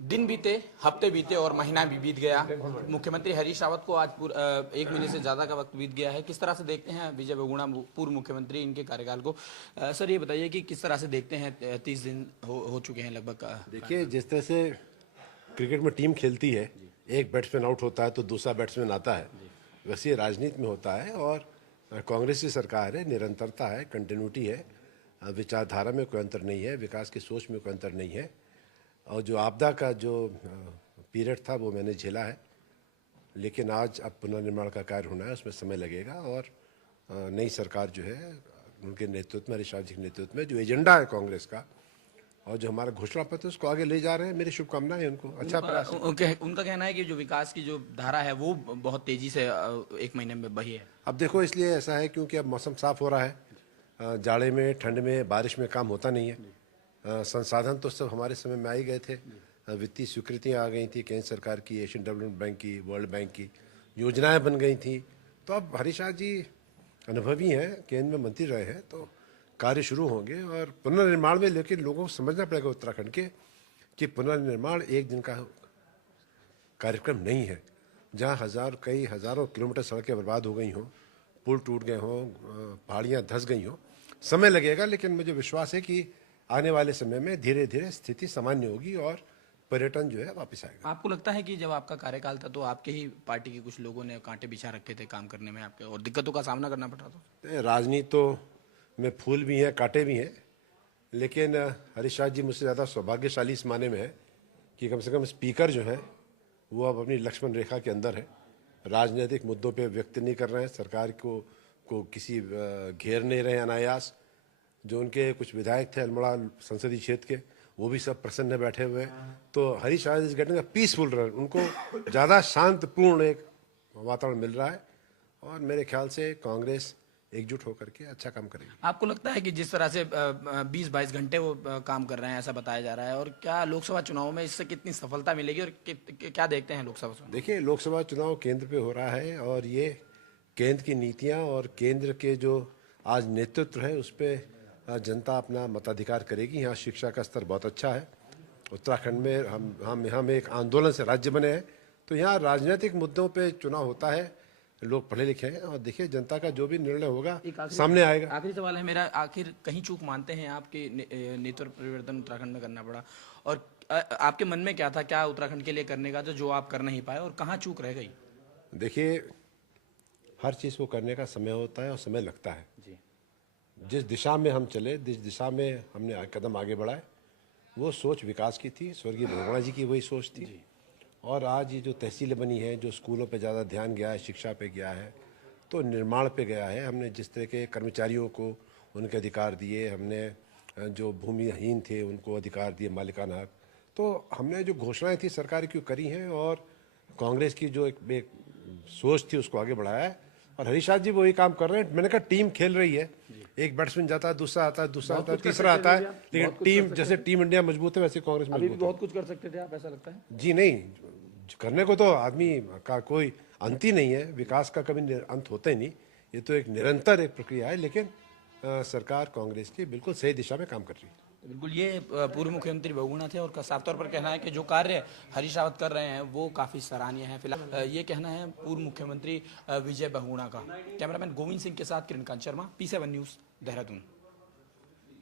दिन बीते, हफ्ते बीते और महीना भी बीत गया। मुख्यमंत्री हरीश रावत को आज एक महीने से ज़्यादा का वक्त बीत गया है। किस तरह से देखते हैं विजय बहुगुणा पूर्व मुख्यमंत्री, इनके कार्यकाल को? सर ये बताइए कि किस तरह से देखते हैं, 30 दिन हो चुके हैं लगभग। देखिए, जिस तरह से क्रिकेट में टीम खेलती है, एक बैट्समैन आउट होता है तो दूसरा बैट्समैन आता है, वैसे राजनीति में होता है। और कांग्रेस की सरकार है, निरंतरता है, कंटिन्यूटी है, विचारधारा में कोई अंतर नहीं है, विकास की सोच में कोई अंतर नहीं है। और जो आपदा का जो पीरियड था वो मैंने झेला है, लेकिन आज अब पुनर्निर्माण का कार्य होना है, उसमें समय लगेगा। और नई सरकार जो है उनके नेतृत्व में, हरीश रावत जी के नेतृत्व में जो एजेंडा है कांग्रेस का और जो हमारा घोषणा पत्र उसको आगे ले जा रहे हैं, मेरी शुभकामनाएं हैं उनको। अच्छा प्रयास। उनका कहना है कि जो विकास की जो धारा है वो बहुत तेजी से एक महीने में बही है। अब देखो, इसलिए ऐसा है क्योंकि अब मौसम साफ हो रहा है। जाड़े में, ठंड में, बारिश में काम होता नहीं है। संसाधन तो सब हमारे समय में आ ही गए थे। वित्तीय स्वीकृतियाँ आ गई थी केंद्र सरकार की, एशियन डेवलपमेंट बैंक की, वर्ल्ड बैंक की, योजनाएं बन गई थी। तो अब हरीश रावत जी अनुभवी हैं, केंद्र में मंत्री रहे हैं, तो कार्य शुरू होंगे। और पुनर्निर्माण में लेकिन लोगों को समझना पड़ेगा उत्तराखंड के कि पुनर्निर्माण एक दिन का कार्यक्रम नहीं है। जहाँ कई हज़ारों किलोमीटर सड़कें बर्बाद हो गई हों, पुल टूट गए हों, पहाड़ियाँ धंस गई हों, समय लगेगा। लेकिन मुझे विश्वास है कि आने वाले समय में धीरे धीरे स्थिति सामान्य होगी और पर्यटन जो है वापस आएगा। आपको लगता है कि जब आपका कार्यकाल था तो आपके ही पार्टी के कुछ लोगों ने कांटे बिछा रखे थे काम करने में आपके, और दिक्कतों का सामना करना पड़ रहा था? राजनीति तो में फूल भी हैं, कांटे भी हैं, लेकिन हरीश रावत जी मुझसे ज़्यादा सौभाग्यशाली इस माने में है कि कम से कम स्पीकर जो है वो अब अपनी लक्ष्मण रेखा के अंदर है। राजनीतिक मुद्दों पे व्यक्त नहीं कर रहे हैं, सरकार को किसी घेर नहीं रहे अनायास। जो उनके कुछ विधायक थे अल्मोड़ा संसदीय क्षेत्र के, वो भी सब प्रसन्न बैठे हुए हैं। तो Harish Rawat is getting a peaceful run, उनको ज़्यादा शांतपूर्ण एक वातावरण मिल रहा है। और मेरे ख्याल से कांग्रेस एकजुट होकर के अच्छा काम करेगी। आपको लगता है कि जिस तरह से 20-22 घंटे वो काम कर रहे हैं, ऐसा बताया जा रहा है, और क्या लोकसभा चुनाव में इससे कितनी सफलता मिलेगी, और क्या देखते हैं लोकसभा चुनाव? देखिए, लोकसभा चुनाव केंद्र पे हो रहा है और ये केंद्र की नीतियां और केंद्र के जो आज नेतृत्व है उस पर जनता अपना मताधिकार करेगी। यहाँ शिक्षा का स्तर बहुत अच्छा है। उत्तराखंड में हम एक आंदोलन से राज्य बने हैं, तो यहाँ राजनीतिक मुद्दों पे चुनाव होता है। लोग पढ़े लिखे हैं और देखिए जनता का जो भी निर्णय होगा सामने आएगा। आखिरी सवाल है मेरा, आखिर कहीं चूक मानते हैं आपके नेतृत्व परिवर्तन उत्तराखंड में करना पड़ा, और आपके मन में क्या था, क्या उत्तराखंड के लिए करने का जो आप कर नहीं पाए, और कहाँ चूक रह गई? देखिए, हर चीज़ को करने का समय होता है और समय लगता है जी। जिस दिशा में हम चले, जिस दिशा में हमने कदम आगे बढ़ाए, वो सोच विकास की थी। स्वर्गीय बहुगुणा जी की वही सोच थी जी। और आज ये जो तहसीलें बनी हैं, जो स्कूलों पे ज़्यादा ध्यान गया है, शिक्षा पे गया है, तो निर्माण पे गया है। हमने जिस तरह के कर्मचारियों को उनके अधिकार दिए, हमने जो भूमिहीन थे उनको अधिकार दिए, मालिकाना हक, तो हमने जो घोषणाएं थी सरकार की करी हैं। और कांग्रेस की जो एक सोच थी उसको आगे बढ़ाया है। और हरीश रावत जी वही काम कर रहे हैं। मैंने कहा टीम खेल रही है, एक बैट्समैन जाता है, दूसरा आता है, दूसरा आता है, तीसरा आता है, लेकिन टीम जैसे टीम इंडिया मजबूत है वैसे कांग्रेस मजबूत है। बहुत कुछ कर सकते थे आप, ऐसा लगता है? जी नहीं, करने को तो आदमी का कोई अंत ही नहीं है। विकास का कभी अंत होता ही नहीं, ये तो एक निरंतर एक प्रक्रिया है। लेकिन सरकार कांग्रेस की बिल्कुल सही दिशा में काम कर रही है। बिल्कुल, ये पूर्व मुख्यमंत्री बहुगुणा थे, और साफ तौर पर कहना है कि जो कार्य हरीश रावत कर रहे हैं वो काफ़ी सराहनीय है। फिलहाल ये कहना है पूर्व मुख्यमंत्री विजय बहुगुणा का। कैमरामैन गोविंद सिंह के साथ किरण कांत शर्मा, P7 न्यूज़, देहरादून।